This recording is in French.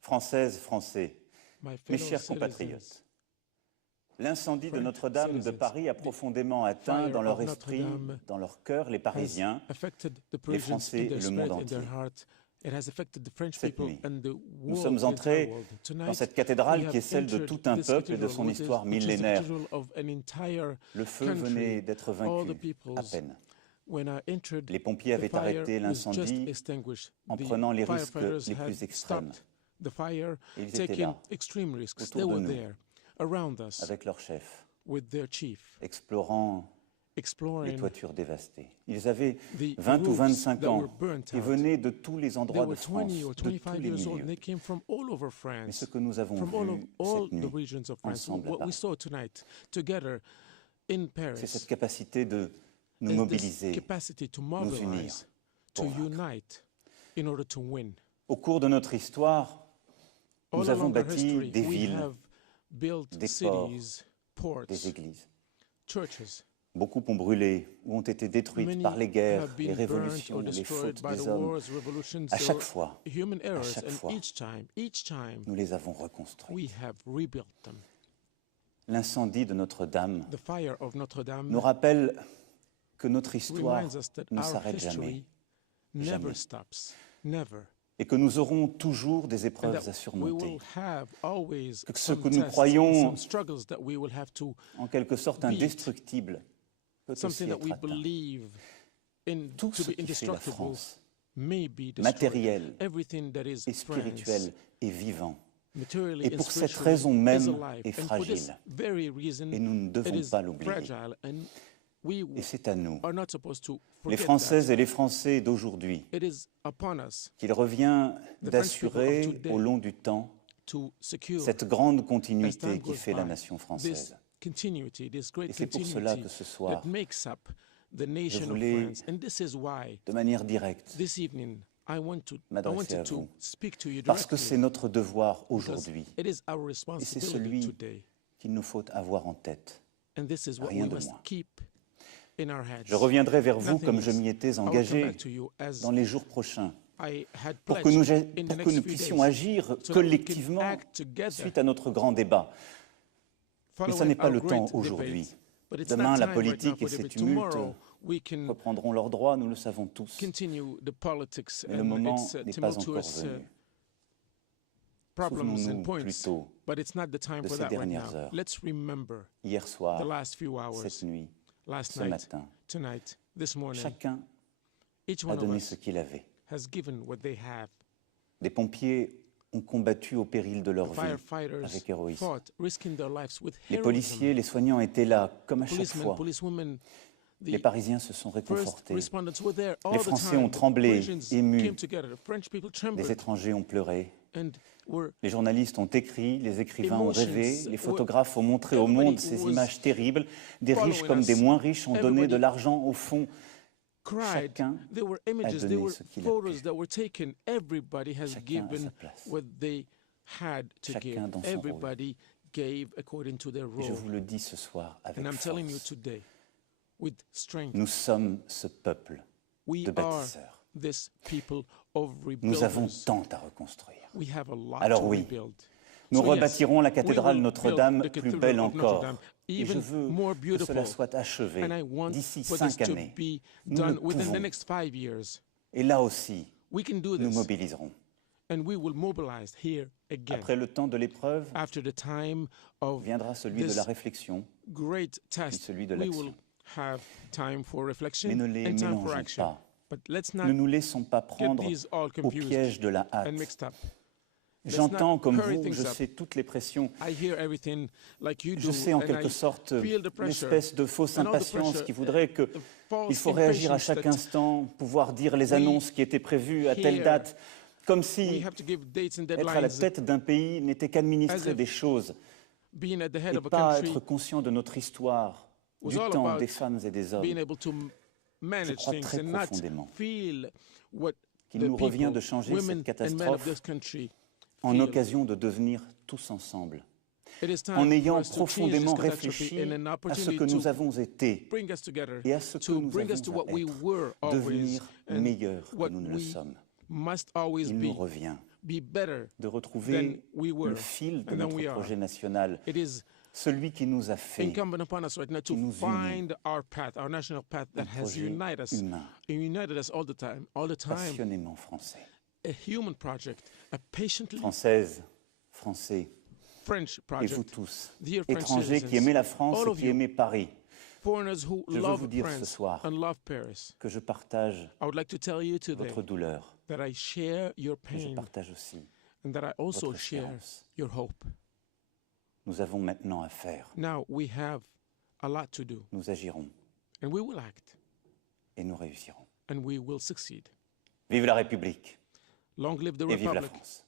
Françaises, Français, mes chers compatriotes, l'incendie de Notre-Dame de Paris a profondément atteint dans leur esprit, dans leur cœur, les Parisiens, les Français et le monde entier. Cette nuit, nous sommes entrés dans cette cathédrale qui est celle de tout un peuple et de son histoire millénaire. Le feu venait d'être vaincu, à peine. Les pompiers avaient arrêté l'incendie en prenant les risques les plus extrêmes. Ils étaient là, autour de nous, avec leur chef, explorant les toitures dévastées. Ils avaient 20 ou 25 ans et venaient de tous les endroits de France, de tous les milieux. Mais ce que nous avons vu cette nuit, ensemble à Paris, c'est cette capacité de nous mobiliser, nous unir pour vaincre. Au cours de notre histoire, nous avons bâti des villes, des ports, des églises. Beaucoup ont brûlé ou ont été détruites par les guerres, les révolutions, les fautes des hommes. À chaque fois, nous les avons reconstruits. L'incendie de Notre-Dame nous rappelle que notre histoire ne s'arrête jamais, jamais, et que nous aurons toujours des épreuves à surmonter, que ce que nous croyons en quelque sorte indestructible peut aussi être atteint. Tout ce qui fait la France, matériel et spirituel et vivant, et pour cette raison même est fragile, et nous ne devons pas l'oublier. Et c'est à nous, les Françaises et les Français d'aujourd'hui, qu'il revient d'assurer au long du temps cette grande continuité qui fait la nation française. Et c'est pour cela que ce soir, je voulais, de manière directe, m'adresser à vous, parce que c'est notre devoir aujourd'hui, et c'est celui qu'il nous faut avoir en tête, rien de moins. Je reviendrai vers vous comme je m'y étais engagé dans les jours prochains, pour que nous puissions agir collectivement suite à notre grand débat. Mais ce n'est pas le temps aujourd'hui. Demain, la politique et ses tumultes reprendront leurs droits, nous le savons tous. Mais le moment n'est pas encore venu. Souvenons-nous plutôt de ces dernières heures, hier soir, cette nuit, ce matin. Chacun a donné ce qu'il avait. Des pompiers ont combattu au péril de leur vie avec héroïsme. Les policiers, les soignants étaient là, comme à chaque fois. Les Parisiens se sont réconfortés. Les Français ont tremblé, émus. Les étrangers ont pleuré. Les journalistes ont écrit, les écrivains ont rêvé, les photographes ont montré au monde ces images terribles. Des riches comme des moins riches ont donné de l'argent au fond. Chacun a donné ce qu'il a pu. Chacun à sa place. Chacun dans son rôle. Et je vous le dis ce soir avec force. Nous sommes ce peuple de bâtisseurs. Nous avons tant à reconstruire. Alors oui, nous rebâtirons la cathédrale Notre-Dame plus belle encore. Et je veux que cela soit achevé d'ici 5 années. Nous le pouvons. Et là aussi, nous mobiliserons. Après le temps de l'épreuve, viendra celui de la réflexion, puis celui de l'action. Mais ne les mélangeons pas. Ne nous laissons pas prendre au piège de la hâte. J'entends comme vous, je sais toutes les pressions. Je sais en quelque sorte l'espèce de fausse impatience qui voudrait qu'il faut réagir à chaque instant, pouvoir dire les annonces qui étaient prévues à telle date, comme si être à la tête d'un pays n'était qu'administrer des choses et pas être conscient de notre histoire, du temps des femmes et des hommes. Je crois très profondément qu'il nous revient de changer cette catastrophe en occasion de devenir tous ensemble en ayant profondément réfléchi à ce que nous avons été et à ce que nous avons à être, devenir meilleurs que nous ne le sommes. Il nous revient de retrouver le fil de notre projet national, celui qui nous a fait, qui nous unit, humain, passionnément français. Françaises, Français, et vous tous, étrangers qui aimez la France et qui aimez Paris, je veux vous dire ce soir que je partage votre douleur, mais je partage aussi votre espérance. Nous avons maintenant à faire. Nous agirons et nous réussirons. Vive la République et vive la France.